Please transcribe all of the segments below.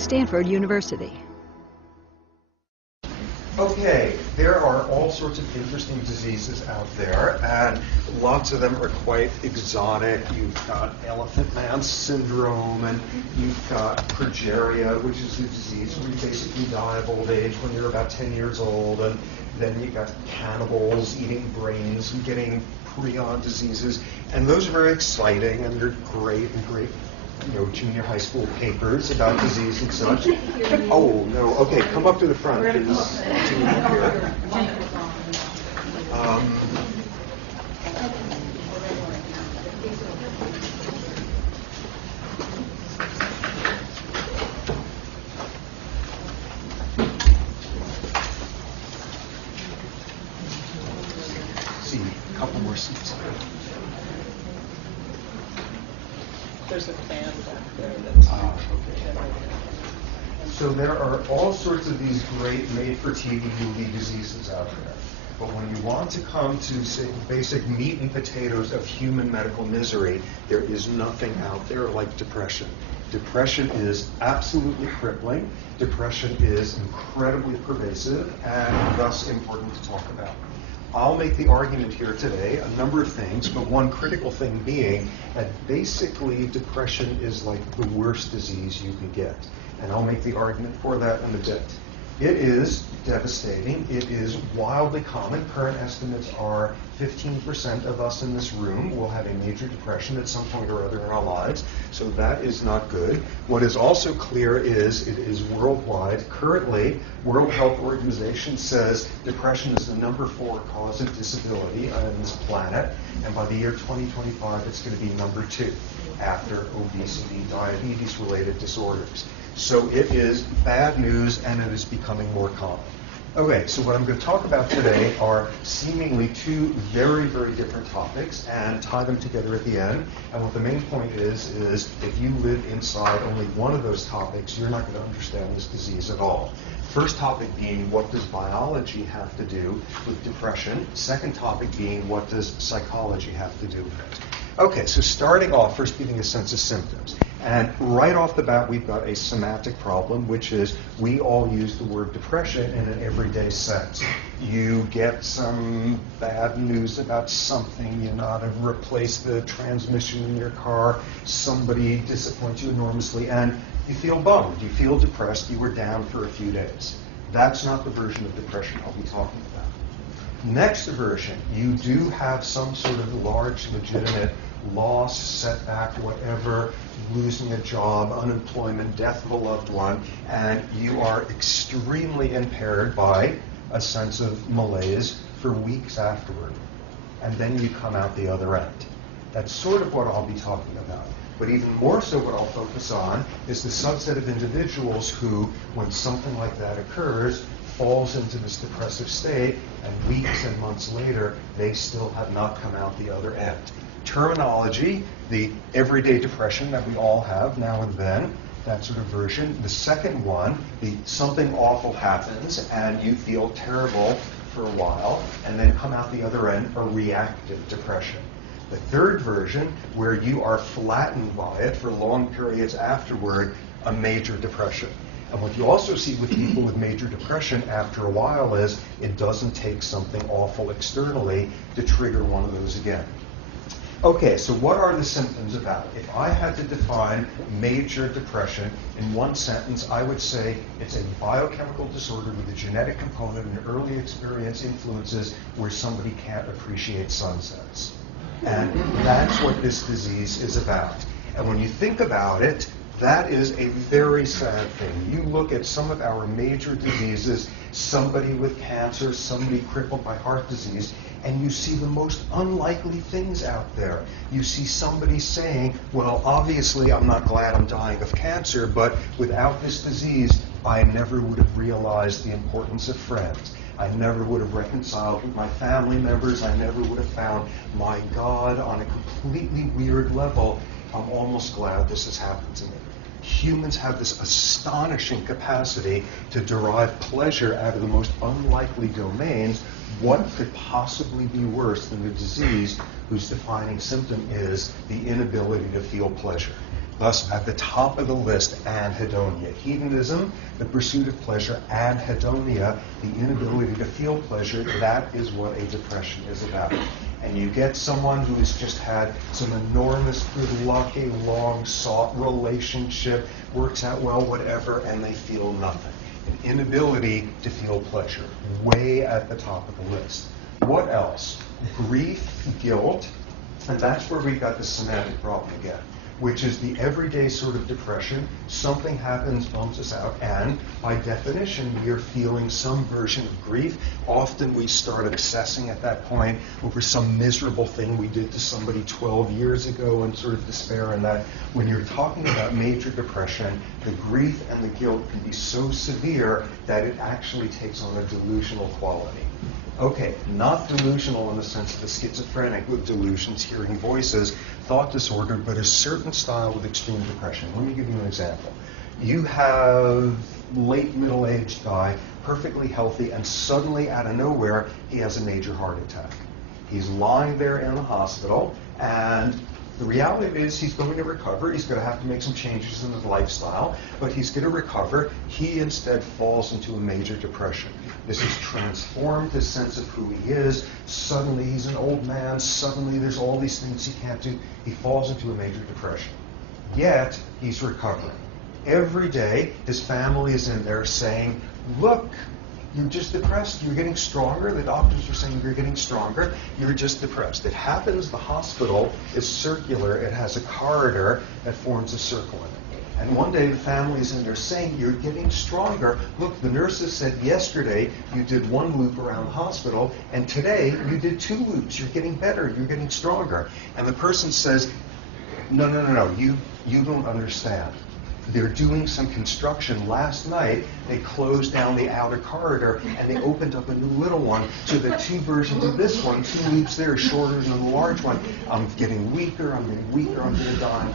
Stanford University. Okay, there are all sorts of interesting diseases out there, and lots of them are quite exotic. You've got elephant man syndrome, and you've got progeria, which is a disease where you basically die of old age when you're about 10 years old, and then you've got cannibals eating brains and getting prion diseases, and those are very exciting, and they're great, junior high school papers about disease and such. Oh, no. Okay, come up to the front. See, a couple more seats. There's a fan back there that's okay. So there are all sorts of these great made-for-TV movie diseases out there. But when you want to come to, say, basic meat and potatoes of human medical misery, there is nothing out there like depression. Depression is absolutely crippling. Depression is incredibly pervasive and thus important to talk about. I'll make the argument here today, a number of things, but one critical thing being that basically depression is like the worst disease you can get. And I'll make the argument for that in a bit. It is devastating. It is wildly common. Current estimates are 15% of us in this room will have a major depression at some point or other in our lives. So that is not good. What is also clear is it is worldwide. Currently, World Health Organization says depression is the number 4 cause of disability on this planet. And by the year 2025, it's going to be number 2 after obesity, diabetes-related disorders. So it is bad news, and it is becoming more common. Okay, so what I'm going to talk about today are seemingly 2 very, very different topics and tie them together at the end. And what the main point is if you live inside only one of those topics, you're not going to understand this disease at all. First topic being, what does biology have to do with depression? Second topic being, what does psychology have to do with it? Okay, so starting off, first giving a sense of symptoms. And right off the bat, we've got a semantic problem, which is we all use the word depression in an everyday sense. You get some bad news about something, you know, to replace the transmission in your car, somebody disappoints you enormously, and you feel bummed, you feel depressed, you were down for a few days. That's not the version of depression I'll be talking about. Next version, you do have some sort of large, legitimate loss, setback, whatever, losing a job, unemployment, death of a loved one, and you are extremely impaired by a sense of malaise for weeks afterward. And then you come out the other end. That's sort of what I'll be talking about. But even more so what I'll focus on is the subset of individuals who, when something like that occurs, falls into this depressive state, and weeks and months later, they still have not come out the other end. Terminology, the everyday depression that we all have now and then, that sort of version. The second one, the something awful happens and you feel terrible for a while and then come out the other end, a reactive depression. The third version, where you are flattened by it for long periods afterward, a major depression. And what you also see with people with major depression after a while is it doesn't take something awful externally to trigger one of those again. Okay, so what are the symptoms about? If I had to define major depression in one sentence, I would say it's a biochemical disorder with a genetic component and early experience influences where somebody can't appreciate sunsets. And that's what this disease is about. And when you think about it, that is a very sad thing. You look at some of our major diseases, somebody with cancer, somebody crippled by heart disease, and you see the most unlikely things out there. You see somebody saying, well, obviously I'm not glad I'm dying of cancer, but without this disease, I never would have realized the importance of friends. I never would have reconciled with my family members. I never would have found my God on a completely weird level. I'm almost glad this has happened to me. Humans have this astonishing capacity to derive pleasure out of the most unlikely domains. What could possibly be worse than a disease whose defining symptom is the inability to feel pleasure? Thus, at the top of the list, anhedonia. Hedonism, the pursuit of pleasure, anhedonia, the inability to feel pleasure, that is what a depression is about. And you get someone who has just had some enormous good luck, a long-sought relationship, works out well, whatever, and they feel nothing. An inability to feel pleasure, way at the top of the list. What else? Grief, guilt, and that's where we got the semantic problem again, which is the everyday sort of depression. Something happens, bumps us out, and by definition, we are feeling some version of grief. Often we start obsessing at that point over some miserable thing we did to somebody 12 years ago and sort of despair in that. When you're talking about major depression, the grief and the guilt can be so severe that it actually takes on a delusional quality. Okay, not delusional in the sense of a schizophrenic with delusions, hearing voices, thought disorder, but a certain style with extreme depression. Let me give you an example. You have late middle-aged guy, perfectly healthy, and suddenly out of nowhere, he has a major heart attack. He's lying there in the hospital, and the reality is he's going to recover. He's going to have to make some changes in his lifestyle, but he's going to recover. He instead falls into a major depression. This has transformed his sense of who he is. Suddenly he's an old man. Suddenly there's all these things he can't do. He falls into a major depression. Yet he's recovering. Every day his family is in there saying, look, you're just depressed. You're getting stronger. The doctors are saying you're getting stronger. You're just depressed. It happens the hospital is circular. It has a corridor that forms a circle in it. And one day the family is in there saying, you're getting stronger. Look, the nurses said yesterday you did 1 loop around the hospital, and today you did 2 loops. You're getting better. You're getting stronger. And the person says, no, you don't understand. They're doing some construction. Last night, they closed down the outer corridor, and they opened up a new little one, so the 2 versions of this one, 2 loops there, shorter than the large one. I'm getting weaker, I'm going to die.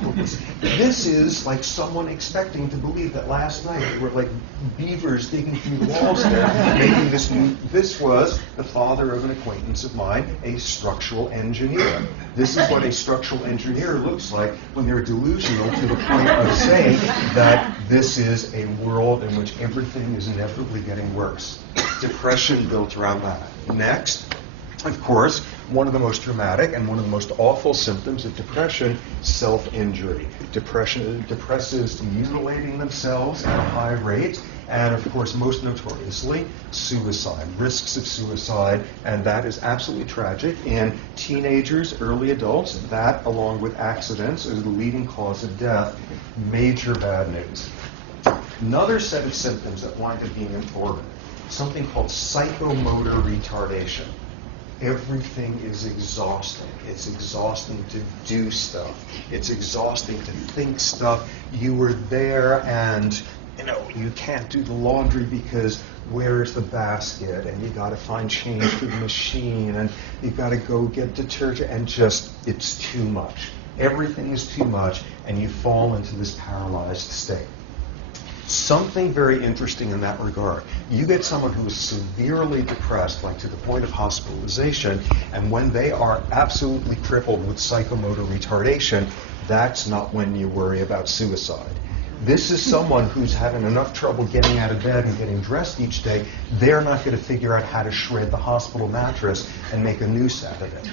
This is like someone expecting to believe that last night they were like beavers digging through the walls there, making this new. This was the father of an acquaintance of mine, a structural engineer. This is what a structural engineer looks like when they're delusional to the point of saying that this is a world in which everything is inevitably getting worse. Depression built around that. Next, of course, one of the most dramatic and one of the most awful symptoms of depression, self-injury. Depressives mutilating themselves at a high rate, and of course, most notoriously, suicide, risks of suicide, and that is absolutely tragic. In teenagers, early adults, that, along with accidents, is the leading cause of death. Major bad news. Another set of symptoms that wind up being important, something called psychomotor retardation. Everything is exhausting. It's exhausting to do stuff. It's exhausting to think stuff. You were there and you can't do the laundry because where's the basket, and you got to find change for the machine, and you got to go get detergent, and just it's too much. Everything is too much, and you fall into this paralyzed state. Something very interesting in that regard. You get someone who is severely depressed, like to the point of hospitalization, and when they are absolutely crippled with psychomotor retardation, that's not when you worry about suicide. This is someone who's having enough trouble getting out of bed and getting dressed each day. They're not going to figure out how to shred the hospital mattress and make a noose out of it.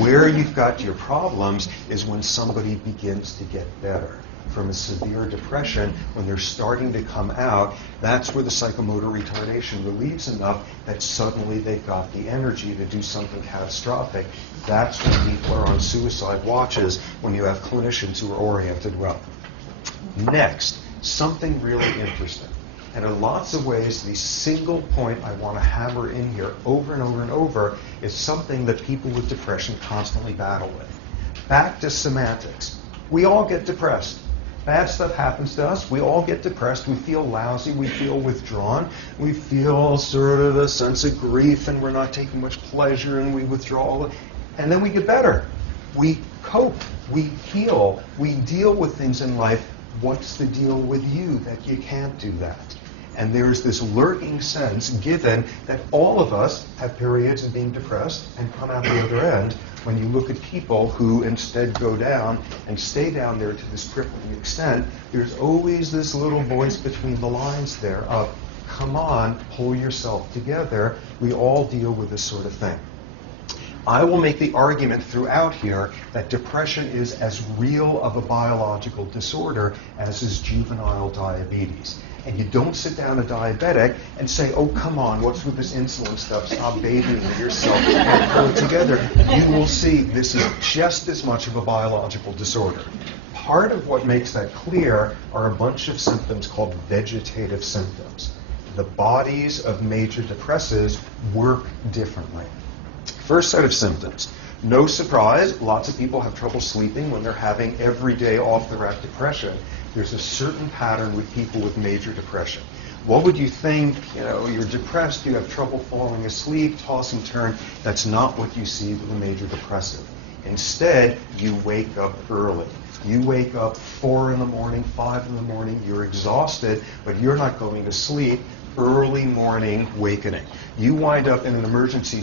Where you've got your problems is when somebody begins to get better from a severe depression, when they're starting to come out. That's where the psychomotor retardation relieves enough that suddenly they've got the energy to do something catastrophic. That's when people are on suicide watches, when you have clinicians who are oriented well. Next, something really interesting. And in lots of ways, the single point I want to hammer in here over and over and over is something that people with depression constantly battle with. Back to semantics. We all get depressed. Bad stuff happens to us. We all get depressed. We feel lousy. We feel withdrawn. We feel sort of a sense of grief, and we're not taking much pleasure, and we withdraw. And then we get better. We cope. We heal. We deal with things in life. What's the deal with you that you can't do that? And there's this lurking sense, given that all of us have periods of being depressed and come out the other end, When you look at people who instead go down and stay down there to this crippling extent, there's always this little voice between the lines there of, come on, pull yourself together. We all deal with this sort of thing. I will make the argument throughout here that depression is as real of a biological disorder as is juvenile diabetes. And you don't sit down a diabetic and say, oh, come on, what's with this insulin stuff? Stop babying yourself and pull it together. You will see this is just as much of a biological disorder. Part of what makes that clear are a bunch of symptoms called vegetative symptoms. The bodies of major depressives work differently. First set of symptoms. No surprise, lots of people have trouble sleeping when they're having everyday off-the-rack depression. There's a certain pattern with people with major depression. What would you think? You're depressed, you have trouble falling asleep, toss and turn. That's not what you see with a major depressive. Instead, you wake up early. You wake up 4 in the morning, 5 in the morning, you're exhausted, but you're not going to sleep. Early morning awakening. You wind up in an emergency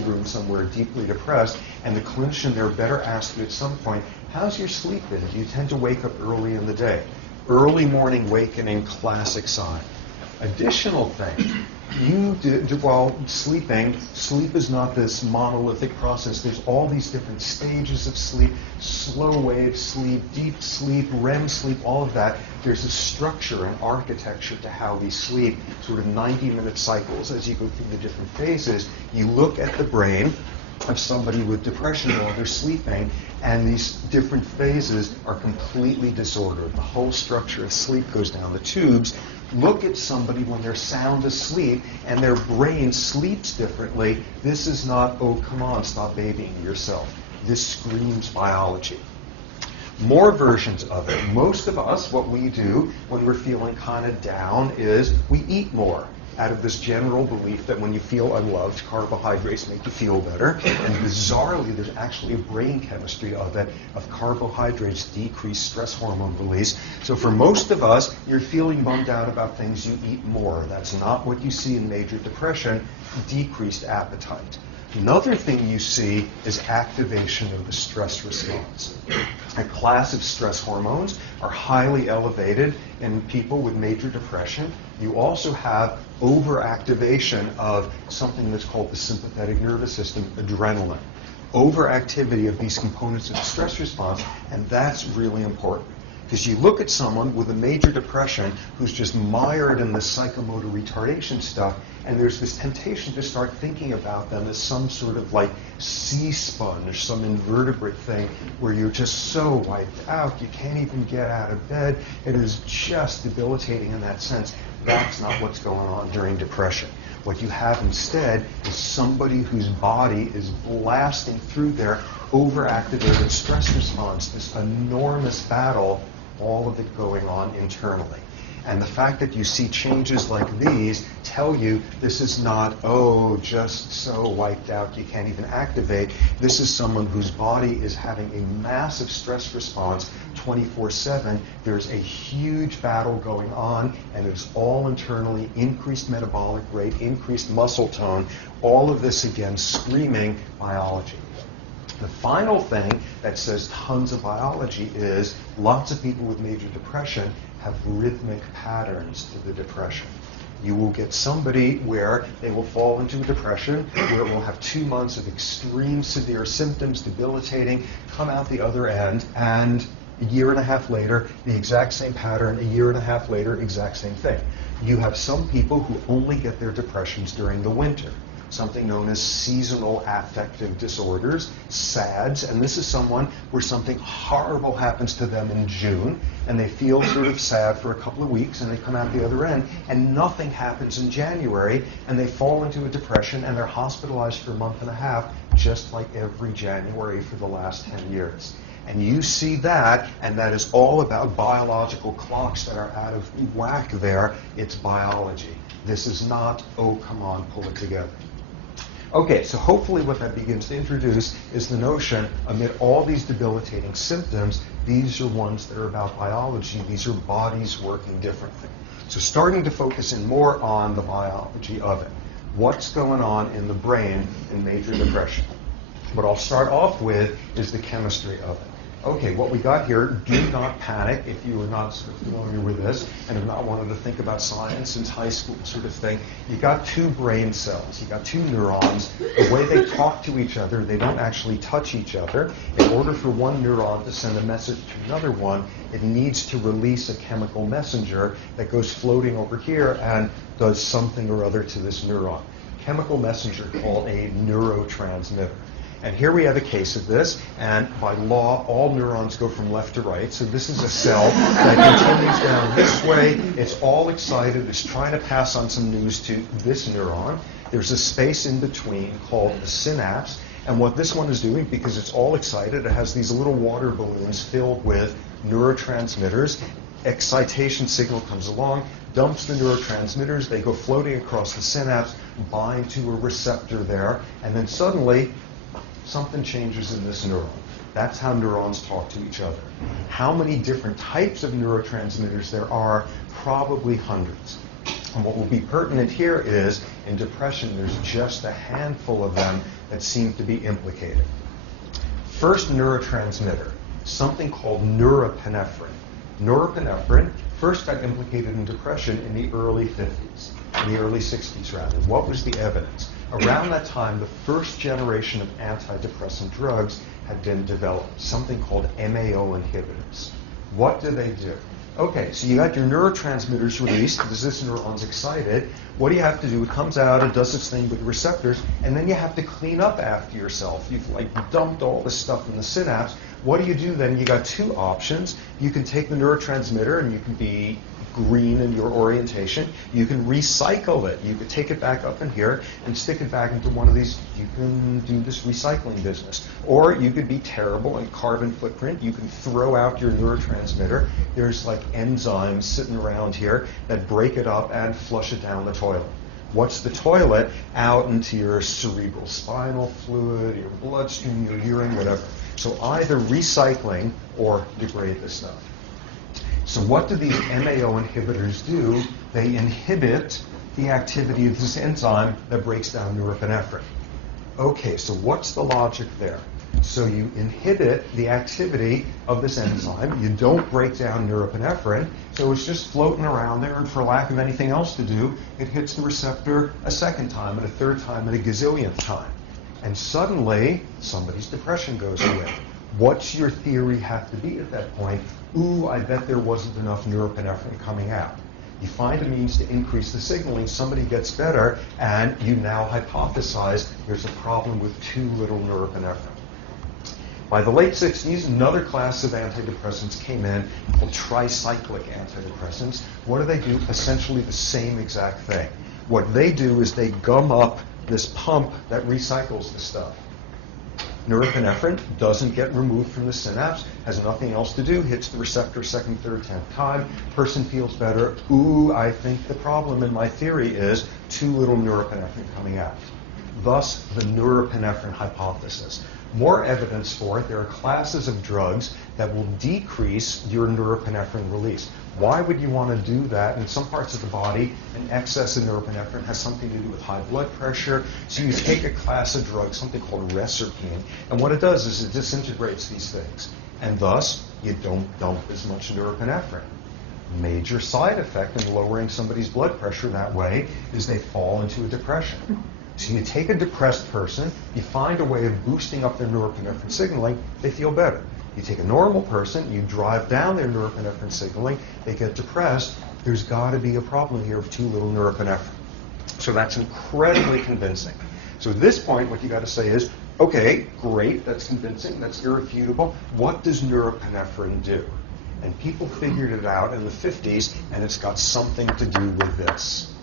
room somewhere, deeply depressed, and the clinician there better ask you at some point, how's your sleep been? Do you tend to wake up early in the day? Early morning awakening, classic sign. Additional thing, while sleeping, sleep is not this monolithic process. There's all these different stages of sleep, slow wave sleep, deep sleep, REM sleep, all of that. There's a structure and architecture to how we sleep, sort of 90-minute cycles as you go through the different phases. You look at the brain of somebody with depression while they're sleeping, and these different phases are completely disordered. The whole structure of sleep goes down the tubes. Look at somebody when they're sound asleep and their brain sleeps differently. This is not, oh, come on, stop babying yourself. This screams biology. More versions of it. Most of us, what we do when we're feeling kind of down is we eat more, out of this general belief that when you feel unloved, carbohydrates make you feel better. And bizarrely, there's actually a brain chemistry of it, of carbohydrates decrease stress hormone release. So for most of us, you're feeling bummed out about things, you eat more. That's not what you see in major depression, decreased appetite. Another thing you see is activation of the stress response. A class of stress hormones are highly elevated in people with major depression. You also have overactivation of something that's called the sympathetic nervous system, adrenaline. Overactivity of these components of the stress response, and that's really important. Because you look at someone with a major depression who's just mired in this psychomotor retardation stuff, and there's this temptation to start thinking about them as some sort of like sea sponge, some invertebrate thing, where you're just so wiped out, you can't even get out of bed. It is just debilitating in that sense. That's not what's going on during depression. What you have instead is somebody whose body is blasting through their overactivated stress response, this enormous battle, all of it going on internally. And the fact that you see changes like these tell you this is not, oh, just so wiped out you can't even activate. This is someone whose body is having a massive stress response 24/7. There's a huge battle going on, and it's all internally, increased metabolic rate, increased muscle tone, all of this again screaming biology. The final thing that says tons of biology is lots of people with major depression have rhythmic patterns to the depression. You will get somebody where they will fall into a depression, where it will have 2 months of extreme severe symptoms, debilitating, come out the other end, and a year and a half later, the exact same pattern, a year and a half later, exact same thing. You have some people who only get their depressions during the winter. Something known as seasonal affective disorders, SADS, and this is someone where something horrible happens to them in June, and they feel sort of sad for a couple of weeks, and they come out the other end, and nothing happens in January, and they fall into a depression, and they're hospitalized for a month and a half, just like every January for the last 10 years. And you see that, and that is all about biological clocks that are out of whack there. It's biology. This is not, oh, come on, pull it together. Okay, so hopefully what that begins to introduce is the notion, amid all these debilitating symptoms, these are ones that are about biology. These are bodies working differently. So starting to focus in more on the biology of it. What's going on in the brain in major depression? What I'll start off with is the chemistry of it. Okay, what we got here, do not panic if you are not sort of familiar with this and have not wanted to think about science since high school sort of thing. You got two brain cells, you got two neurons. The way they talk to each other, they don't actually touch each other. In order for one neuron to send a message to another one, it needs to release a chemical messenger that goes floating over here and does something or other to this neuron. Chemical messenger called a neurotransmitter. And here we have a case of this, and by law, all neurons go from left to right. So this is a cell that continues down this way. It's all excited. It's trying to pass on some news to this neuron. There's a space in between called the synapse. And what this one is doing, because it's all excited, it has these little water balloons filled with neurotransmitters. Excitation signal comes along, dumps the neurotransmitters. They go floating across the synapse, bind to a receptor there, and then suddenly, something changes in this neuron. That's how neurons talk to each other. How many different types of neurotransmitters there are? Probably hundreds. And what will be pertinent here is, in depression, there's just a handful of them that seem to be implicated. First neurotransmitter, something called norepinephrine. Norepinephrine first got implicated in depression in the early 50s, in the early 60s rather. What was the evidence? Around that time, the first generation of antidepressant drugs had been developed, something called MAO inhibitors. What do they do? Okay, so you got your neurotransmitters released because this neuron's excited. What do you have to do? It comes out, it does its thing with receptors, and then you have to clean up after yourself. You've dumped all this stuff in the synapse. What do you do then? You got two options. You can take the neurotransmitter and you can be green in your orientation. You can recycle it. You could take it back up in here and stick it back into one of these. You can do this recycling business. Or you could be terrible and carbon footprint. You can throw out your neurotransmitter. There's like enzymes sitting around here that break it up and flush it down the toilet. What's the toilet? Out into your cerebral spinal fluid, your bloodstream, your urine, whatever. So either recycling or degrade this stuff. So what do these MAO inhibitors do? They inhibit the activity of this enzyme that breaks down norepinephrine. Okay, so what's the logic there? So you inhibit the activity of this enzyme. You don't break down norepinephrine, so it's just floating around there, and for lack of anything else to do, it hits the receptor a second time, and a third time, and a gazillionth time. And suddenly, somebody's depression goes away. What's your theory have to be at that point? Ooh, I bet there wasn't enough norepinephrine coming out. You find a means to increase the signaling, somebody gets better, and you now hypothesize there's a problem with too little norepinephrine. By the late 60s, another class of antidepressants came in called tricyclic antidepressants. What do? Essentially the same exact thing. What they do is they gum up this pump that recycles the stuff. Norepinephrine doesn't get removed from the synapse, has nothing else to do, hits the receptor second, third, 10th time, person feels better. Ooh, I think the problem in my theory is too little norepinephrine coming out. Thus, the norepinephrine hypothesis. More evidence for it, there are classes of drugs that will decrease your norepinephrine release. Why would you want to do that? In some parts of the body, an excess of norepinephrine has something to do with high blood pressure. So you take a class of drugs, something called reserpine, and what it does is it disintegrates these things. And thus, you don't dump as much norepinephrine. Major side effect in lowering somebody's blood pressure that way is they fall into a depression. So you take a depressed person, you find a way of boosting up their norepinephrine signaling, they feel better. You take a normal person, you drive down their norepinephrine signaling, they get depressed. There's got to be a problem here of too little norepinephrine. So that's incredibly convincing. So at this point, what you got to say is, okay, great, that's convincing, that's irrefutable. What does norepinephrine do? And people figured it out in the 50s, and it's got something to do with this.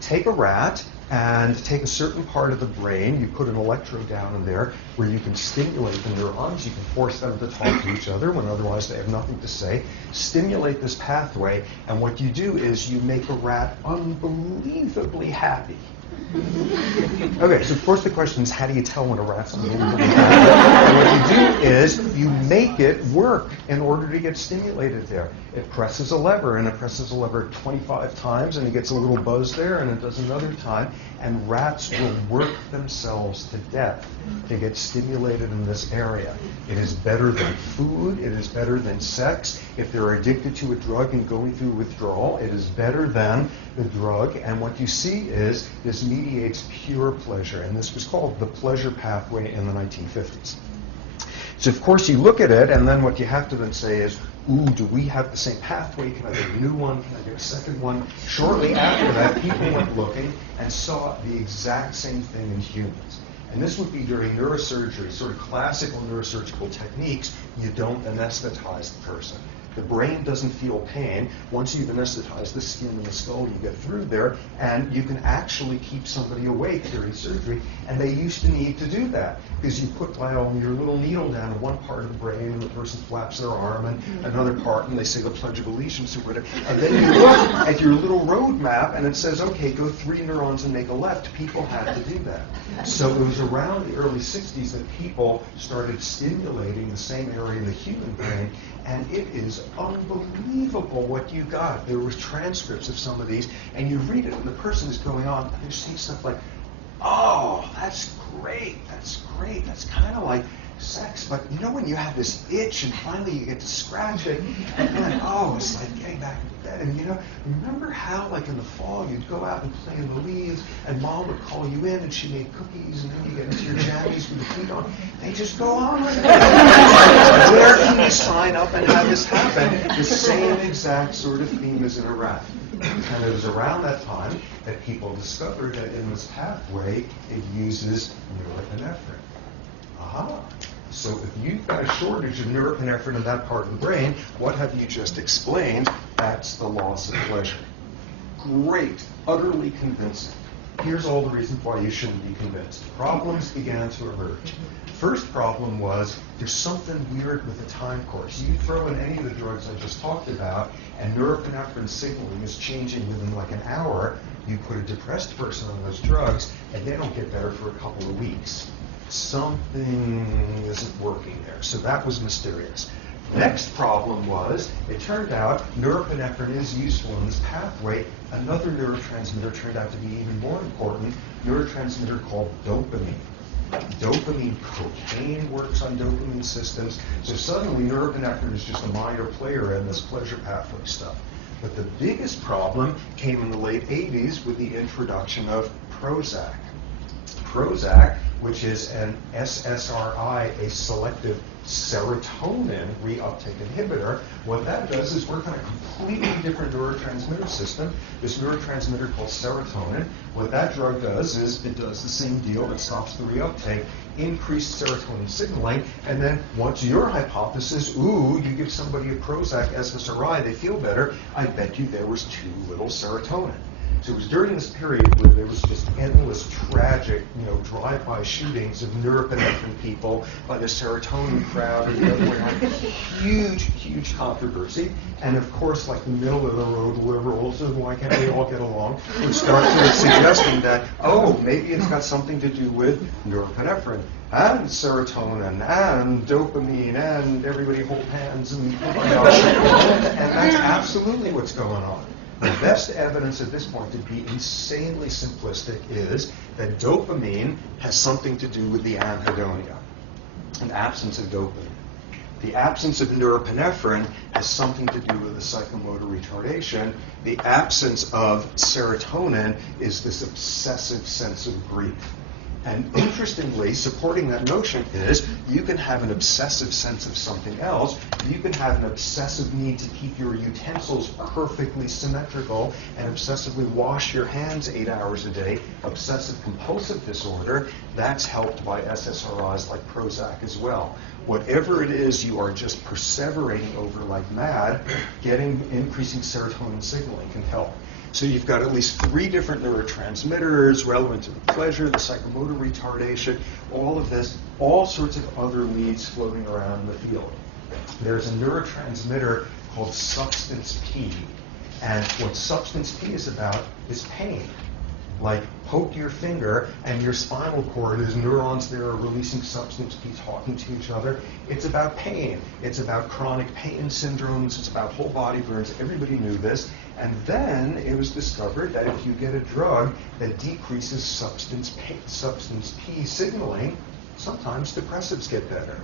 Take a rat and take a certain part of the brain, you put an electrode down in there where you can stimulate the neurons, you can force them to talk to each other when otherwise they have nothing to say, stimulate this pathway, and what you do is you make a rat unbelievably happy. Okay, so of course the question is, how do you tell when a rat's on the moving pathway? And what you do is you make it work in order to get stimulated there. It presses a lever, and it presses a lever 25 times, and it gets a little buzz there, and it does another time, and rats will work themselves to death to get stimulated in this area. It is better than food. It is better than sex. If they're addicted to a drug and going through withdrawal, it is better than the drug. And what you see is this mediates pure pleasure. And this was called the pleasure pathway in the 1950s. So of course you look at it, and then what you have to then say is, ooh, do we have the same pathway? Can I get a new one? Can I get a second one? Shortly after that, people went looking and saw the exact same thing in humans. And this would be during neurosurgery, sort of classical neurosurgical techniques. You don't anesthetize the person. The brain doesn't feel pain. Once you've anesthetized the skin and the skull, you get through there, and you can actually keep somebody awake during surgery. And they used to need to do that because you put your little needle down in one part of the brain, and the person flaps their arm, and another part, and they say the Pledge of Allegiance or whatever. And then you look at your little road map, and it says, okay, go 3 neurons and make a left. People had to do that. So it was around the early 60s that people started stimulating the same area in the human brain. And it is unbelievable what you got. There was transcripts of some of these, and you read it, and the person is going on, and they're saying stuff like, oh, that's great, that's kind of like sex, but you know when you have this itch, and finally you get to scratch it, and then, oh, it's like getting back into bed. And you know, remember how, like in the fall, you'd go out and play in the leaves, and Mom would call you in, and she made cookies, and then you get into your jammies with the feet on. They just go on like that. Where can you sign up and have this happen? The same exact sort of theme as in a rat. And it was around that time that people discovered that in this pathway, it uses norepinephrine. Aha. So if you've got a shortage of norepinephrine in that part of the brain, what have you just explained? That's the loss of pleasure. Great. Utterly convincing. Here's all the reasons why you shouldn't be convinced. Problems began to emerge. First problem was there's something weird with the time course. You throw in any of the drugs I just talked about, and norepinephrine signaling is changing within like an hour. You put a depressed person on those drugs, and they don't get better for a couple of weeks. Something isn't working there. So that was mysterious. Next problem was, it turned out norepinephrine is useful in this pathway. Another neurotransmitter turned out to be even more important, neurotransmitter called dopamine. Dopamine, cocaine works on dopamine systems. So suddenly norepinephrine is just a minor player in this pleasure pathway stuff. But the biggest problem came in the late 80s with the introduction of Prozac. Prozac, which is an SSRI, a selective serotonin reuptake inhibitor. What that does is work on a completely different neurotransmitter system, this neurotransmitter called serotonin. What that drug does is it does the same deal. It stops the reuptake, increased serotonin signaling, and then what's your hypothesis? Ooh, you give somebody a Prozac SSRI, they feel better. I bet you there was too little serotonin. So it was during this period where there was just endless tragic, drive-by shootings of norepinephrine people by the serotonin crowd and the other way around. Huge, huge controversy. And of course, like the middle of the road liberals, why can't we all get along, would start sort of suggesting that, oh, maybe it's got something to do with norepinephrine and serotonin and dopamine and everybody hold hands and that's absolutely what's going on. The best evidence at this point, to be insanely simplistic, is that dopamine has something to do with the anhedonia, an absence of dopamine. The absence of norepinephrine has something to do with the psychomotor retardation. The absence of serotonin is this obsessive sense of grief. And interestingly, supporting that notion is you can have an obsessive sense of something else. You can have an obsessive need to keep your utensils perfectly symmetrical and obsessively wash your hands 8 hours a day. Obsessive compulsive disorder, that's helped by SSRIs like Prozac as well. Whatever it is you are just perseverating over like mad, increasing serotonin signaling can help. So you've got at least 3 different neurotransmitters relevant to the pleasure, the psychomotor retardation, all of this, all sorts of other leads floating around in the field. There's a neurotransmitter called substance P, and what substance P is about is pain. like poke your finger and your spinal cord, there's neurons there are releasing substance, be talking to each other. It's about pain. It's about chronic pain syndromes. It's about whole body burns. Everybody knew this. And then it was discovered that if you get a drug that decreases substance P signaling, sometimes depressives get better.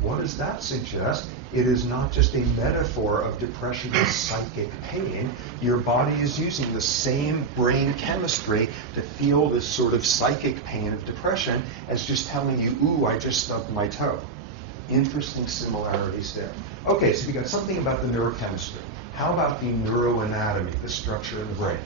What does that suggest? It is not just a metaphor of depression as psychic pain. Your body is using the same brain chemistry to feel this sort of psychic pain of depression as just telling you, ooh, I just stubbed my toe. Interesting similarities there. Okay, so we got something about the neurochemistry. How about the neuroanatomy, the structure of the brain?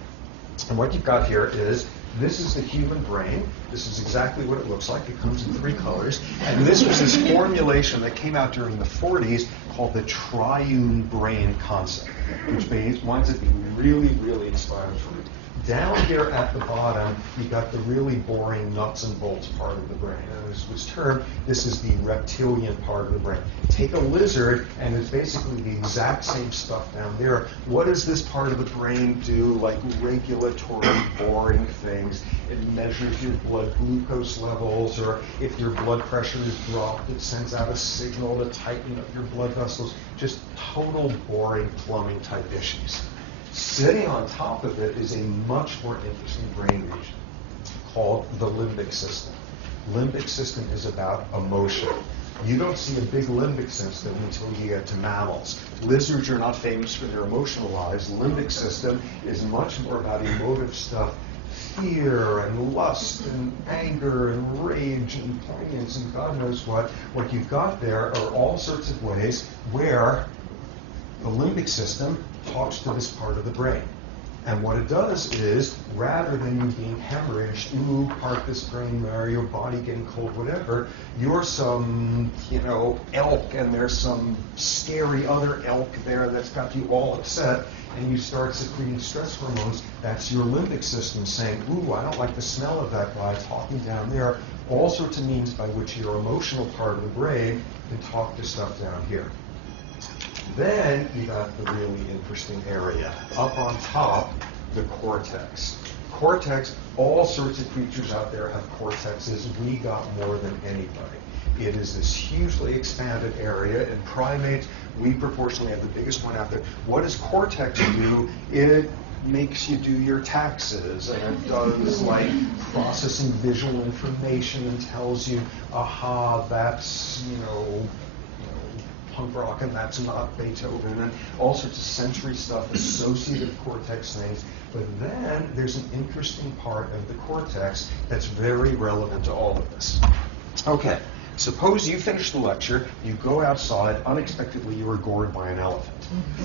And what you've got here is, this is the human brain. This is exactly what it looks like. It comes in 3 colors. And this was this formulation that came out during the 40s called the triune brain concept, which winds up being really, really inspiring for me. Down here at the bottom, you got the really boring nuts and bolts part of the brain. And this was termed, this is the reptilian part of the brain. Take a lizard, and it's basically the exact same stuff down there. What does this part of the brain do? Like regulatory, boring things. It measures your blood glucose levels, or if your blood pressure is dropped, it sends out a signal to tighten up your blood vessels. Just total boring plumbing type issues. Sitting on top of it is a much more interesting brain region called the limbic system. Limbic system is about emotion. You don't see a big limbic system until you get to mammals. Lizards are not famous for their emotional lives. Limbic system is much more about emotive stuff, fear and lust and anger and rage and poignance and God knows what. What you've got there are all sorts of ways where the limbic system talks to this part of the brain. And what it does is, rather than you being hemorrhaged, ooh, part this brain where your body getting cold, whatever, you're some, elk, and there's some scary other elk there that's got you all upset, and you start secreting stress hormones. That's your limbic system saying, ooh, I don't like the smell of that guy talking down there. All sorts of means by which your emotional part of the brain can talk to stuff down here. Then you got the really interesting area. Up on top, the cortex. Cortex, all sorts of creatures out there have cortexes. We got more than anybody. It is this hugely expanded area. In primates, we proportionally have the biggest one out there. What does cortex do? It makes you do your taxes, and it does like processing visual information and tells you, aha, that's, punk rock, and that's not Beethoven, and all sorts of sensory stuff, associative cortex things. But then there's an interesting part of the cortex that's very relevant to all of this. Okay, suppose you finish the lecture, you go outside, unexpectedly you are gored by an elephant.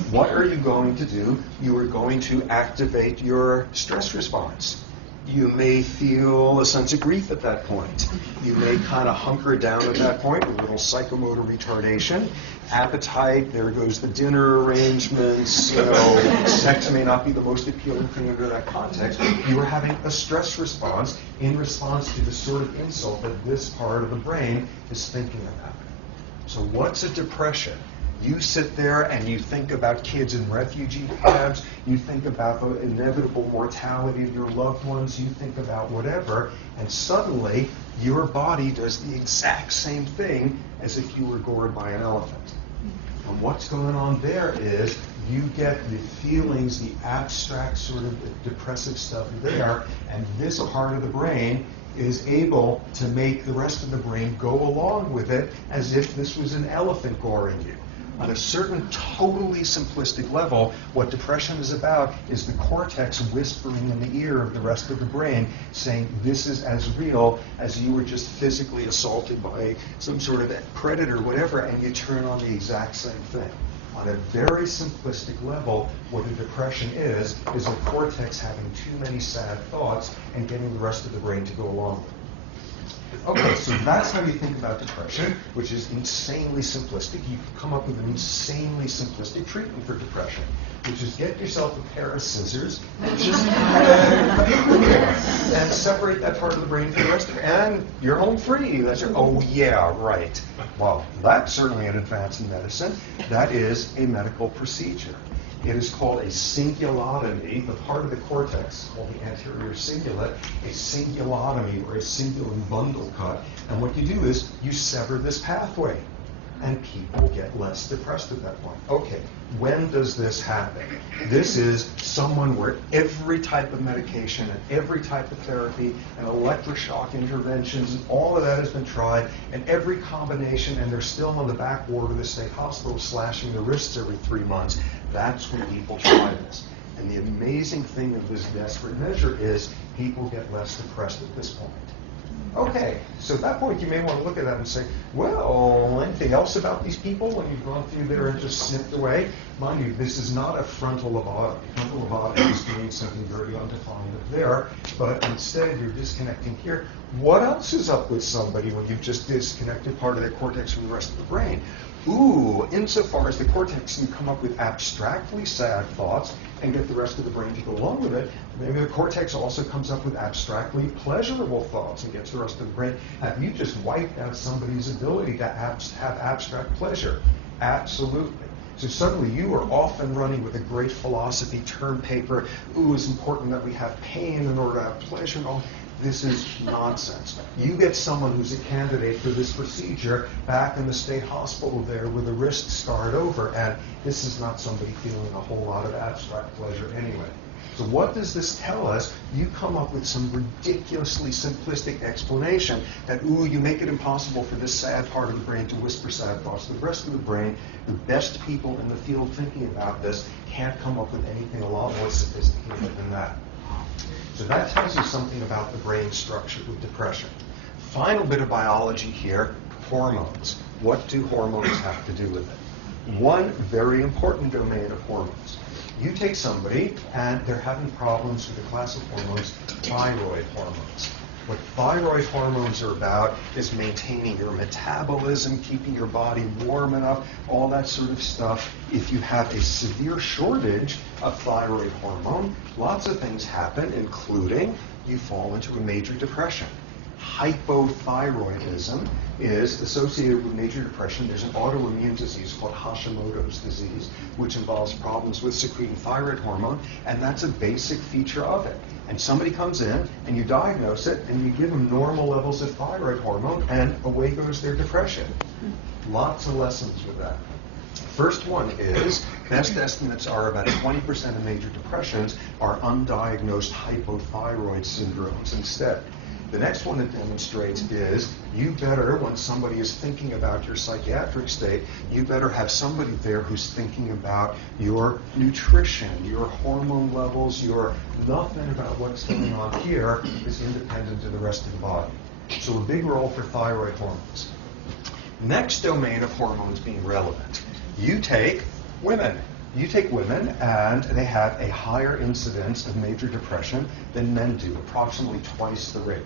What are you going to do? You are going to activate your stress response. You may feel a sense of grief at that point. You may kind of hunker down at that point, a little psychomotor retardation. Appetite, there goes the dinner arrangements. Sex may not be the most appealing thing under that context. You are having a stress response in response to the sort of insult that this part of the brain is thinking about. So what's a depression? You sit there and you think about kids in refugee camps, you think about the inevitable mortality of your loved ones, you think about whatever, and suddenly your body does the exact same thing as if you were gored by an elephant. And what's going on there is you get the feelings, the abstract sort of depressive stuff there, and this part of the brain is able to make the rest of the brain go along with it as if this was an elephant goring you. On a certain totally simplistic level, what depression is about is the cortex whispering in the ear of the rest of the brain, saying this is as real as you were just physically assaulted by some sort of predator, whatever, and you turn on the exact same thing. On a very simplistic level, what a depression is a cortex having too many sad thoughts and getting the rest of the brain to go along with it. Okay, so that's how you think about depression, which is insanely simplistic. You can come up with an insanely simplistic treatment for depression, which is get yourself a pair of scissors and just and separate that part of the brain from the rest of it, and you're home free. That's your, oh yeah, right. Well, that's certainly an advance in medicine. That is a medical procedure. It is called a cingulotomy. The part of the cortex called the anterior cingulate, a cingulotomy or a cingulate bundle cut. And what you do is you sever this pathway. And people get less depressed at that point. Okay, when does this happen? This is someone where every type of medication and every type of therapy and electroshock interventions and all of that has been tried, and every combination, and they're still on the back ward of the state hospital slashing their wrists every 3 months. That's when people try this. And the amazing thing of this desperate measure is people get less depressed at this point. Okay, so at that point you may want to look at that and say, well, anything else about these people when you've gone through there and just snipped away? Mind you, this is not a frontal lobotomy. Frontal lobotomy is doing something very undefined up there, but instead you're disconnecting here. What else is up with somebody when you've just disconnected part of their cortex from the rest of the brain? Ooh, insofar as the cortex can come up with abstractly sad thoughts and get the rest of the brain to go along with it, maybe the cortex also comes up with abstractly pleasurable thoughts and gets the rest of the brain. Have you just wiped out somebody's ability to have abstract pleasure? Absolutely. So suddenly you are off and running with a great philosophy term paper. Ooh, it's important that we have pain in order to have pleasure and all. This is nonsense. You get someone who's a candidate for this procedure back in the state hospital there with a wrist scarred over, and this is not somebody feeling a whole lot of abstract pleasure anyway. So what does this tell us? You come up with some ridiculously simplistic explanation that, ooh, you make it impossible for this sad part of the brain to whisper sad thoughts to the rest of the brain. The best people in the field thinking about this can't come up with anything a lot more sophisticated than that. So that tells you something about the brain structure with depression. Final bit of biology here, hormones. What do hormones have to do with it? One very important domain of hormones. You take somebody and they're having problems with the class of hormones, thyroid hormones. What thyroid hormones are about is maintaining your metabolism, keeping your body warm enough, all that sort of stuff. If you have a severe shortage of thyroid hormone, lots of things happen, including you fall into a major depression. Hypothyroidism is associated with major depression. There's an autoimmune disease called Hashimoto's disease, which involves problems with secreting thyroid hormone, and that's a basic feature of it. And somebody comes in, and you diagnose it, and you give them normal levels of thyroid hormone, and away goes their depression. Lots of lessons with that. First one is, best estimates are about 20% of major depressions are undiagnosed hypothyroid syndromes instead. The next one it demonstrates is you better, when somebody is thinking about your psychiatric state, you better have somebody there who's thinking about your nutrition, your hormone levels, your nothing about what's going on here is independent of the rest of the body. So a big role for thyroid hormones. Next domain of hormones being relevant. You take women. You take women and they have a higher incidence of major depression than men do, approximately twice the rate.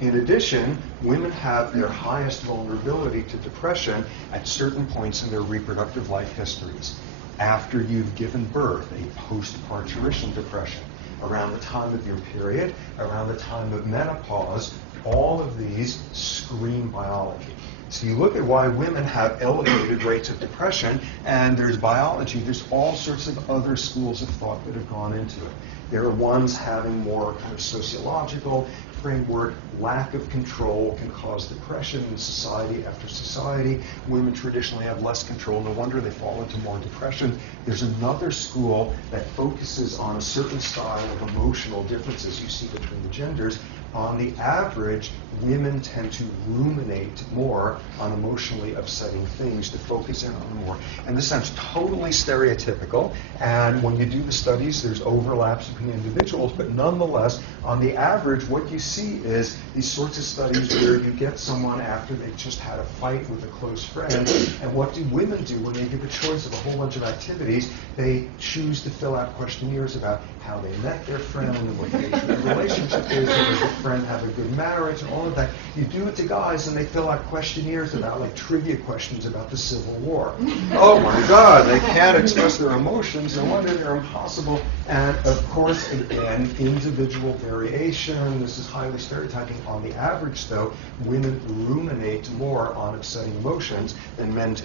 In addition, women have their highest vulnerability to depression at certain points in their reproductive life histories. After you've given birth, a post-parturition depression, around the time of your period, around the time of menopause, all of these scream biology. So you look at why women have elevated rates of depression, and there's biology, there's all sorts of other schools of thought that have gone into it. There are ones having more kind of sociological framework, lack of control can cause depression in society after society. Women traditionally have less control, no wonder they fall into more depression. There's another school that focuses on a certain style of emotional differences you see between the genders. On the average, women tend to ruminate more on emotionally upsetting things, to focus in on them more. And this sounds totally stereotypical, and when you do the studies, there's overlaps between individuals, but nonetheless, on the average, what you see is these sorts of studies where you get someone after they've just had a fight with a close friend, and what do women do when they give a choice of a whole bunch of activities? They choose to fill out questionnaires about how they met their friend, and what the nature of the relationship is, whether the friend have a good marriage, and all of that. You do it to guys, and they fill out questionnaires about, like, trivia questions about the Civil War. Oh my God, they can't express their emotions, no wonder they're impossible. And of course, again, individual variation, this is highly stereotyping. On the average, though, women ruminate more on upsetting emotions than men do.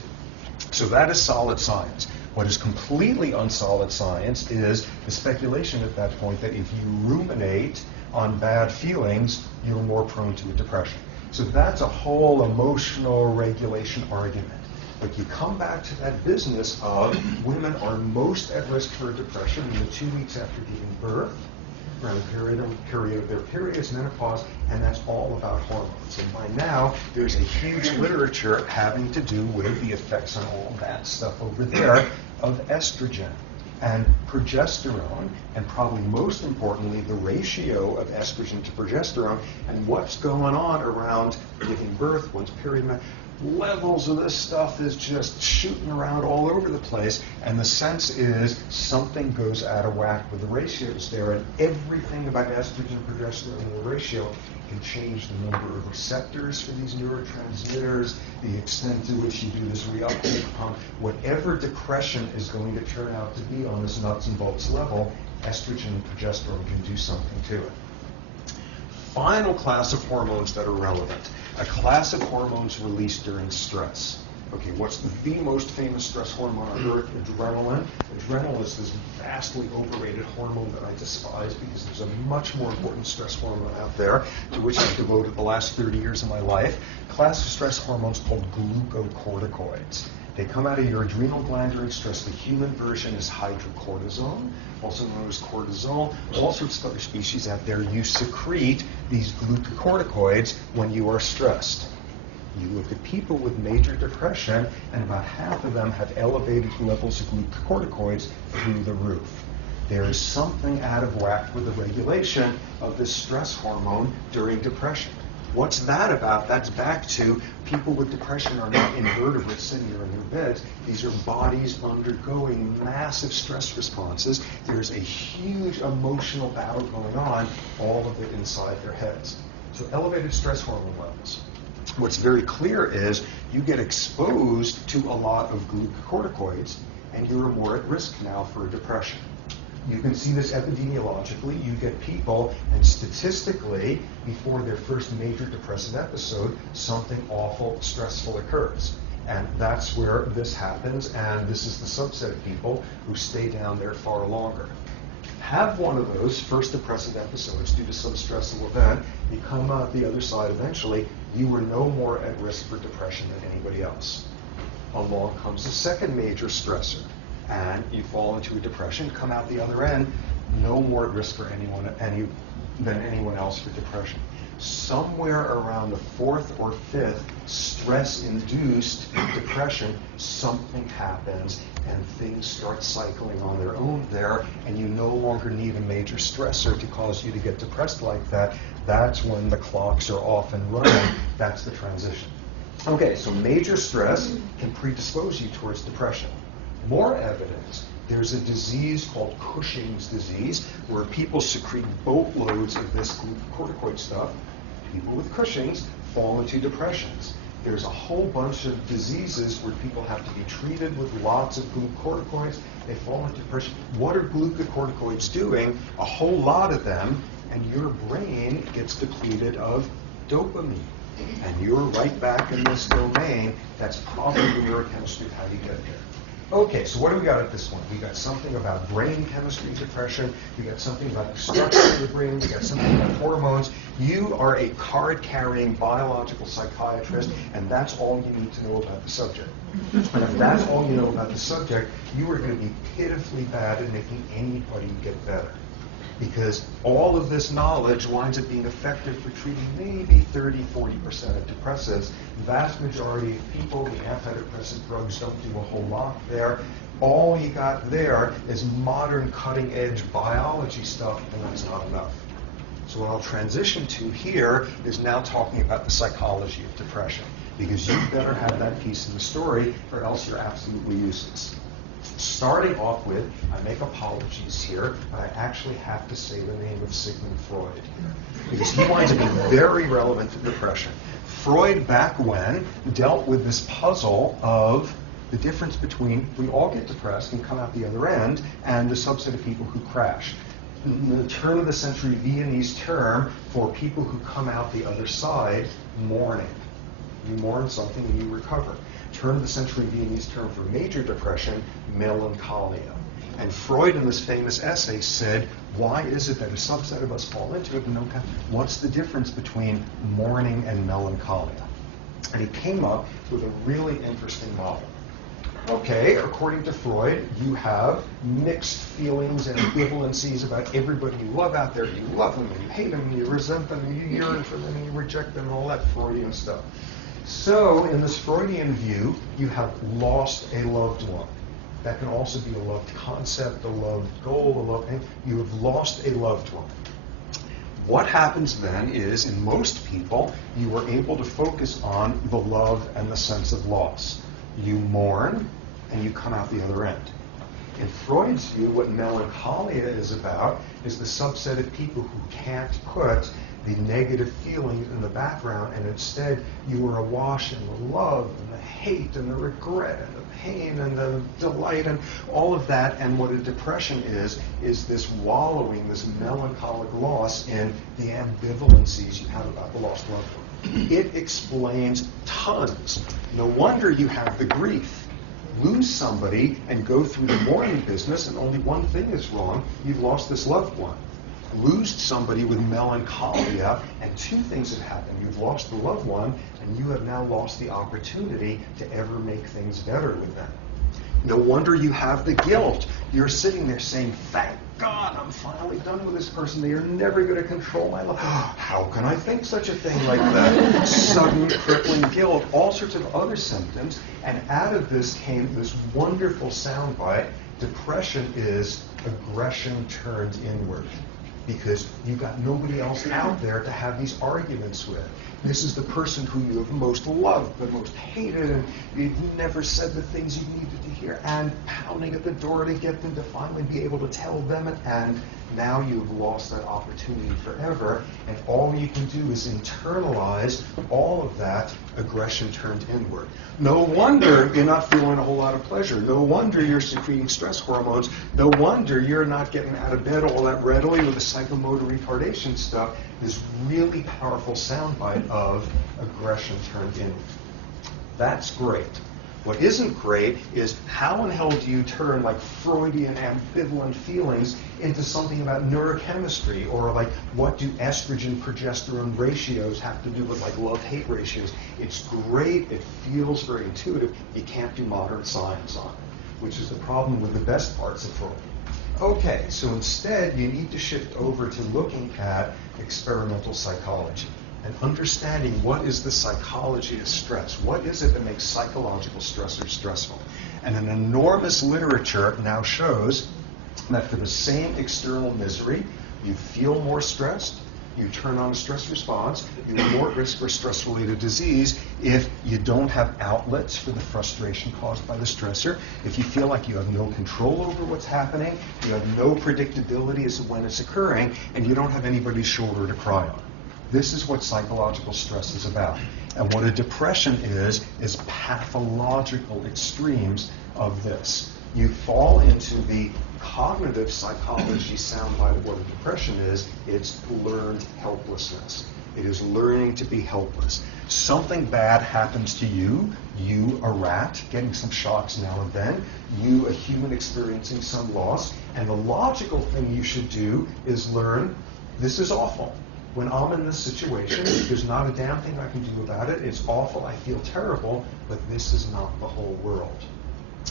So that is solid science. What is completely unsolid science is the speculation at that point that if you ruminate on bad feelings, you're more prone to a depression. So that's a whole emotional regulation argument. But you come back to that business of women are most at risk for depression in the 2 weeks after giving birth, around the period of their periods, menopause, and that's all about hormones. And by now, there's a huge literature having to do with the effects on all that stuff over there of estrogen and progesterone, and probably most importantly, the ratio of estrogen to progesterone and what's going on around giving birth, one's period. Levels of this stuff is just shooting around all over the place, and the sense is something goes out of whack with the ratios there, and everything about estrogen, progesterone, and the ratio can change the number of receptors for these neurotransmitters, the extent to which you do this reuptake pump. Whatever depression is going to turn out to be on this nuts and bolts level, estrogen and progesterone can do something to it. Final class of hormones that are relevant. A class of hormones released during stress. Okay, what's the most famous stress hormone on earth? Adrenaline. Adrenaline is this vastly overrated hormone that I despise because there's a much more important stress hormone out there to which I've devoted the last 30 years of my life. Class of stress hormones called glucocorticoids. They come out of your adrenal gland during stress. The human version is hydrocortisone, also known as cortisol. All sorts of other species out there, you secrete these glucocorticoids when you are stressed. You look at people with major depression, and about half of them have elevated levels of glucocorticoids through the roof. There is something out of whack with the regulation of this stress hormone during depression. What's that about? That's back to people with depression are not invertebrates sitting there in their beds. These are bodies undergoing massive stress responses. There's a huge emotional battle going on, all of it inside their heads. So elevated stress hormone levels. What's very clear is you get exposed to a lot of glucocorticoids, and you're more at risk now for depression. You can see this epidemiologically. You get people, and statistically, before their first major depressive episode, something awful, stressful occurs. And that's where this happens, and this is the subset of people who stay down there far longer. Have one of those first depressive episodes due to some stressful event, you come out the other side eventually, you are no more at risk for depression than anybody else. Along comes a second major stressor, and you fall into a depression, come out the other end, no more at risk for than anyone else for depression. Somewhere around the fourth or fifth stress-induced depression, something happens and things start cycling on their own there, and you no longer need a major stressor to cause you to get depressed like that. That's when the clocks are off and running. That's the transition. Okay, so major stress can predispose you towards depression. More evidence, there's a disease called Cushing's disease, where people secrete boatloads of this glucocorticoid stuff. People with Cushing's fall into depressions. There's a whole bunch of diseases where people have to be treated with lots of glucocorticoids. They fall into depression. What are glucocorticoids doing? A whole lot of them, and your brain gets depleted of dopamine. And you're right back in this domain. That's probably the neurochemistry of how you get there. Okay, so what do we got at this point? We got something about brain chemistry depression. We got something about the structure of the brain. We got something about hormones. You are a card-carrying biological psychiatrist, and that's all you need to know about the subject. And if that's all you know about the subject, you are going to be pitifully bad at making anybody get better. Because all of this knowledge winds up being effective for treating maybe 30-40% of depressives. The vast majority of people, the antidepressant drugs don't do a whole lot there. All you got there is modern cutting-edge biology stuff, and that's not enough. So what I'll transition to here is now talking about the psychology of depression, because you better have that piece in the story, or else you're absolutely useless. Starting off with, I make apologies here, but I actually have to say the name of Sigmund Freud here, because he winds up being very relevant to depression. Freud, back when, dealt with this puzzle of the difference between we all get depressed and come out the other end, and the subset of people who crash. The turn of the century Viennese term for people who come out the other side, mourning. You mourn something and you recover. turn of the century Viennese term for major depression, melancholia. And Freud, in this famous essay, said, why is it that a subset of us fall into it? What's the difference between mourning and melancholia? And he came up with a really interesting model. Okay, according to Freud, you have mixed feelings and ambivalencies about everybody you love out there. You love them, and you hate them, and you resent them, and you yearn for them, and you reject them, and all that Freudian stuff. So, in this Freudian view, you have lost a loved one. That can also be a loved concept, a loved goal, a loved... You have lost a loved one. What happens then is, in most people, you are able to focus on the love and the sense of loss. You mourn, and you come out the other end. In Freud's view, what melancholia is about is the subset of people who can't put the negative feelings in the background, and instead you are awash in the love and the hate and the regret and the pain and the delight and all of that. And what a depression is this wallowing, this melancholic loss in the ambivalencies you have about the lost loved one. It explains tons. No wonder you have the grief. Lose somebody and go through the mourning business, and only one thing is wrong: you've lost this loved one. Lose somebody with melancholia, and two things have happened. You've lost the loved one, and you have now lost the opportunity to ever make things better with them. No wonder you have the guilt. You're sitting there saying, thank God, I'm finally done with this person. They are never going to control my life. How can I think such a thing like that? Sudden crippling guilt, all sorts of other symptoms. And out of this came this wonderful soundbite: depression is aggression turned inward. Because you've got nobody else out there to have these arguments with. This is the person who you have most loved but most hated, and you've never said the things you needed to hear, and pounding at the door to get them to finally be able to tell them it, and now you've lost that opportunity forever, and all you can do is internalize all of that aggression turned inward. No wonder you're not feeling a whole lot of pleasure. No wonder you're secreting stress hormones. No wonder you're not getting out of bed all that readily with the psychomotor retardation stuff. This really powerful soundbite of aggression turned inward. That's great. What isn't great is how in hell do you turn like Freudian ambivalent feelings into something about neurochemistry, or like what do estrogen progesterone ratios have to do with like love-hate ratios? It's great, it feels very intuitive. You can't do modern science on it, which is the problem with the best parts of Freud. Okay, so instead you need to shift over to looking at experimental psychology and understanding what is the psychology of stress. What is it that makes psychological stressors stressful? And an enormous literature now shows that for the same external misery, you feel more stressed, you turn on a stress response, you're more at risk for stress-related disease if you don't have outlets for the frustration caused by the stressor, if you feel like you have no control over what's happening, you have no predictability as to when it's occurring, and you don't have anybody's shoulder to cry on. This is what psychological stress is about. And what a depression is pathological extremes of this. You fall into the cognitive psychology soundbite of what a depression is. It's learned helplessness. It is learning to be helpless. Something bad happens to you, a rat, getting some shocks now and then, you, a human experiencing some loss, and the logical thing you should do is learn, this is awful. When I'm in this situation, there's not a damn thing I can do about it. It's awful, I feel terrible, but this is not the whole world.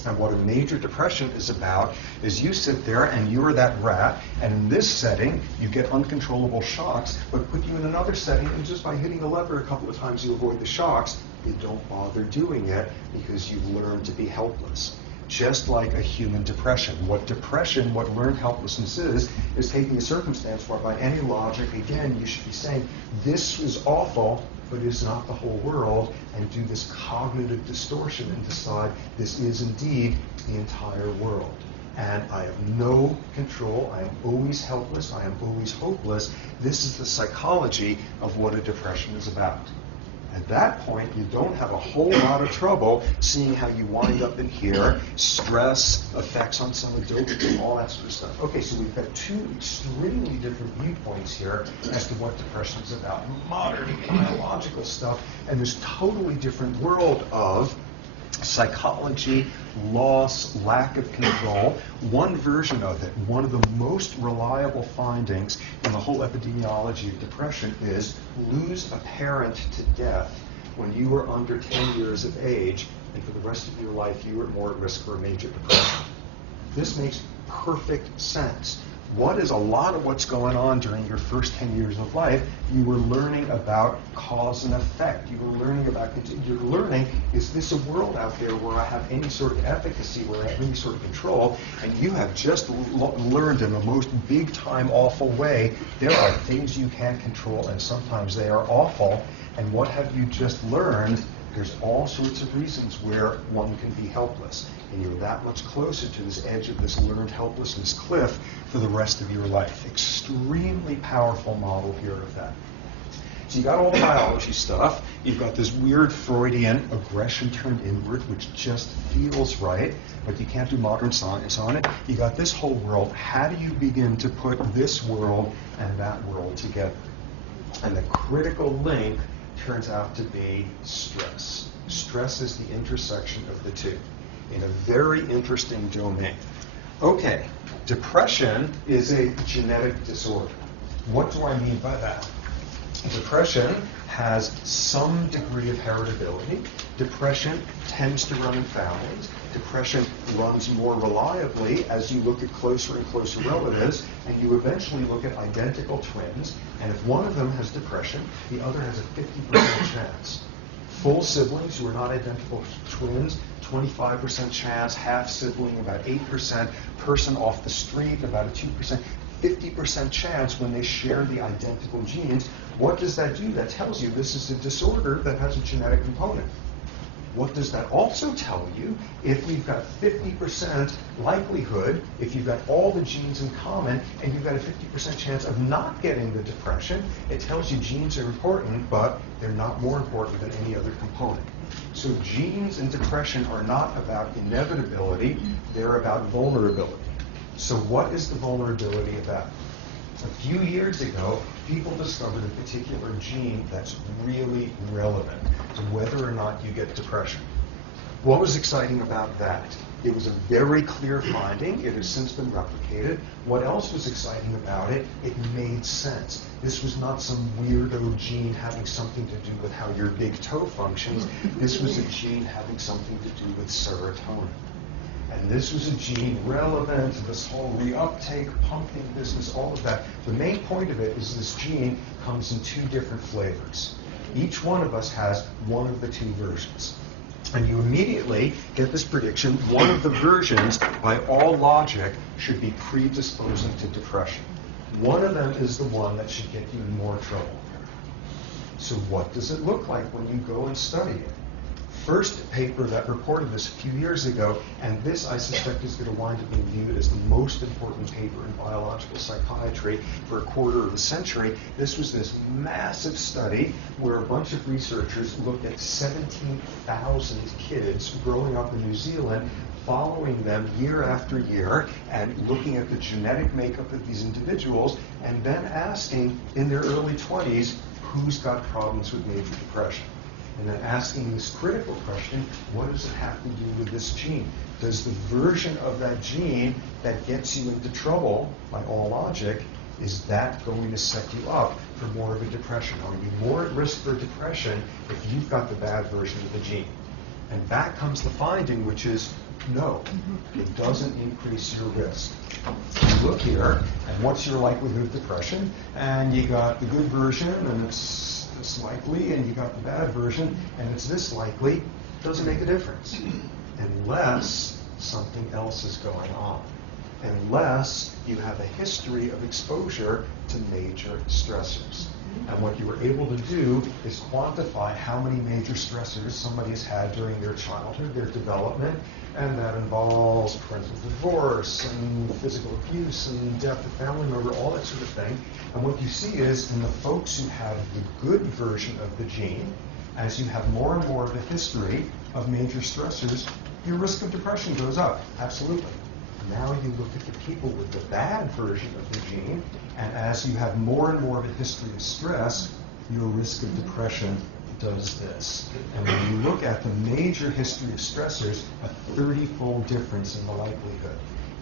And what a major depression is about is you sit there and you're that rat, and in this setting, you get uncontrollable shocks, but put you in another setting, and just by hitting the lever a couple of times you avoid the shocks, you don't bother doing it because you've learned to be helpless. Just like a human depression. What learned helplessness is taking a circumstance where by any logic, again, you should be saying, this is awful, but it's not the whole world, and do this cognitive distortion and decide this is indeed the entire world. And I have no control, I am always helpless, I am always hopeless. This is the psychology of what a depression is about. At that point, you don't have a whole lot of trouble seeing how you wind up in here, stress, effects on some dopamine, all that sort of stuff. Okay, so we've got two extremely different viewpoints here as to what depression is about. Modern biological stuff, and this totally different world of psychology, loss, lack of control. One version of it, one of the most reliable findings in the whole epidemiology of depression is lose a parent to death when you were under 10 years of age, and for the rest of your life you were more at risk for a major depression. This makes perfect sense. What is a lot of what's going on during your first 10 years of life? You were learning about cause and effect. You were learning about, you're learning, is this a world out there where I have any sort of efficacy, where I have any sort of control? And you have just learned in the most big time awful way, there are things you can't control and sometimes they are awful. And what have you just learned? There's all sorts of reasons where one can be helpless. And you're that much closer to this edge of this learned helplessness cliff for the rest of your life. Extremely powerful model here of that. So you got all the biology stuff. You've got this weird Freudian aggression turned inward, which just feels right, but you can't do modern science on it. You got this whole world. How do you begin to put this world and that world together? And the critical link turns out to be stress. Stress is the intersection of the two in a very interesting domain. Okay, depression is a genetic disorder. What do I mean by that? Depression has some degree of heritability. Depression tends to run in families. Depression runs more reliably as you look at closer and closer relatives, and you eventually look at identical twins, and if one of them has depression, the other has a 50% chance. Full siblings who are not identical twins, 25% chance, half sibling, about 8%, person off the street, about a 2%, 50% chance when they share the identical genes. What does that do? That tells you this is a disorder that has a genetic component. What does that also tell you? If we've got 50% likelihood, if you've got all the genes in common, and you've got a 50% chance of not getting the depression, it tells you genes are important, but they're not more important than any other component. So genes in depression are not about inevitability, they're about vulnerability. So what is the vulnerability about? A few years ago, people discovered a particular gene that's really relevant to whether or not you get depression. What was exciting about that? It was a very clear finding. It has since been replicated. What else was exciting about it? It made sense. This was not some weirdo gene having something to do with how your big toe functions. This was a gene having something to do with serotonin. And this was a gene relevant to this whole reuptake, pumping business, all of that. The main point of it is this gene comes in two different flavors. Each one of us has one of the two versions. And you immediately get this prediction, one of the versions, by all logic, should be predisposing to depression. One of them is the one that should get you in more trouble. So what does it look like when you go and study it? First paper that reported this a few years ago, and this I suspect is going to wind up being viewed as the most important paper in biological psychiatry for a quarter of a century. This was this massive study where a bunch of researchers looked at 17,000 kids growing up in New Zealand, following them year after year and looking at the genetic makeup of these individuals, and then asking in their early 20s, who's got problems with major depression? And then asking this critical question, what does it have to do with this gene? Does the version of that gene that gets you into trouble, by all logic, is that going to set you up for more of a depression? Are you more at risk for depression if you've got the bad version of the gene? And back comes the finding, which is no, it doesn't increase your risk. You look here, and what's your likelihood of depression? And you got the good version, and it's this likely, and you got the bad version, and it's this likely. Doesn't make a difference unless something else is going on, unless you have a history of exposure to major stressors. And what you were able to do is quantify how many major stressors somebody has had during their childhood, their development, and that involves parental divorce and physical abuse and death of family member, all that sort of thing. And what you see is in the folks who have the good version of the gene, as you have more and more of a history of major stressors, your risk of depression goes up, absolutely. Now you look at the people with the bad version of the gene, and as you have more and more of a history of stress, your risk of depression does this. And when you look at the major history of stressors, a 30-fold difference in the likelihood.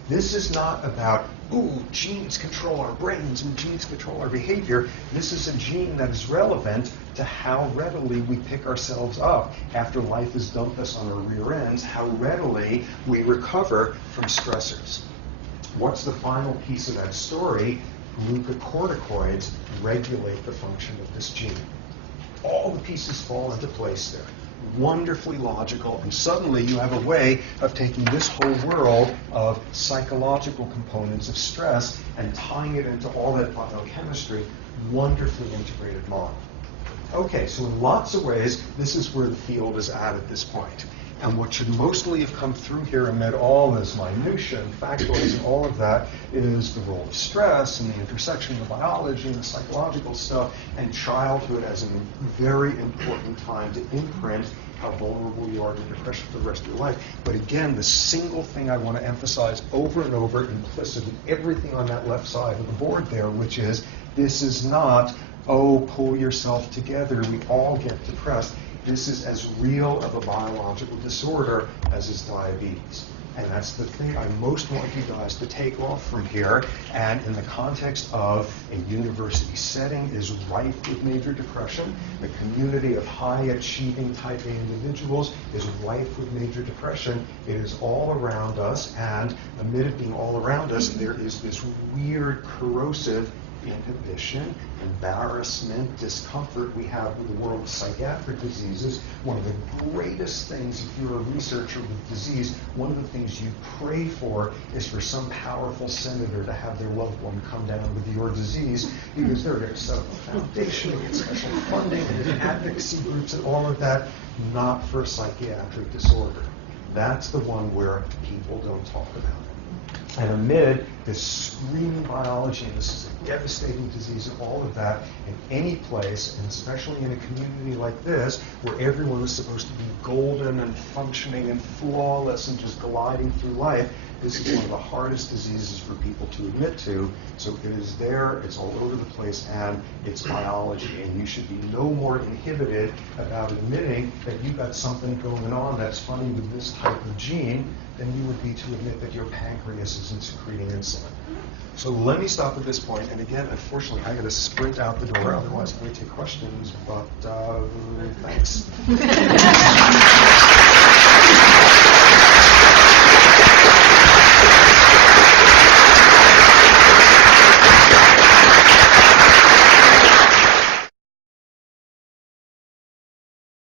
This is not about, ooh, genes control our brains and genes control our behavior. This is a gene that is relevant to how readily we pick ourselves up after life has dumped us on our rear ends, how readily we recover from stressors. What's the final piece of that story? Glucocorticoids regulate the function of this gene. All the pieces fall into place there. Wonderfully logical, and suddenly you have a way of taking this whole world of psychological components of stress and tying it into all that biochemistry, wonderfully integrated model. Okay, so in lots of ways, this is where the field is at this point. And what should mostly have come through here amid all this minutia and factoids and all of that is the role of stress and the intersection of the biology and the psychological stuff, and childhood as a very important time to imprint how vulnerable you are to depression for the rest of your life. But again, the single thing I want to emphasize over and over, implicit in everything on that left side of the board there, which is this is not, oh, pull yourself together, we all get depressed. This is as real of a biological disorder as is diabetes. And that's the thing I most want you guys to take off from here. And in the context of a university setting is rife with major depression. The community of high-achieving type A individuals is rife with major depression. It is all around us, and amid it being all around us, there is this weird, corrosive inhibition, embarrassment, discomfort we have with the world of psychiatric diseases. One of the greatest things, if you're a researcher with disease, one of the things you pray for is for some powerful senator to have their loved one come down with your disease, because they're going to set up a foundation and get special funding and advocacy groups and all of that, not for a psychiatric disorder. That's the one where people don't talk about it. And amid this screaming biology, and this is a devastating disease and all of that, in any place, and especially in a community like this, where everyone is supposed to be golden and functioning and flawless and just gliding through life, this is one of the hardest diseases for people to admit to. So it is there, it's all over the place, and it's biology. And you should be no more inhibited about admitting that you've got something going on that's funny with this type of gene than you would be to admit that your pancreas isn't secreting insulin. So let me stop at this point. And again, unfortunately, I got to sprint out the door. Otherwise, I'm going to take questions. But thanks.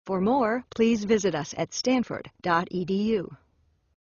For more, please visit us at stanford.edu.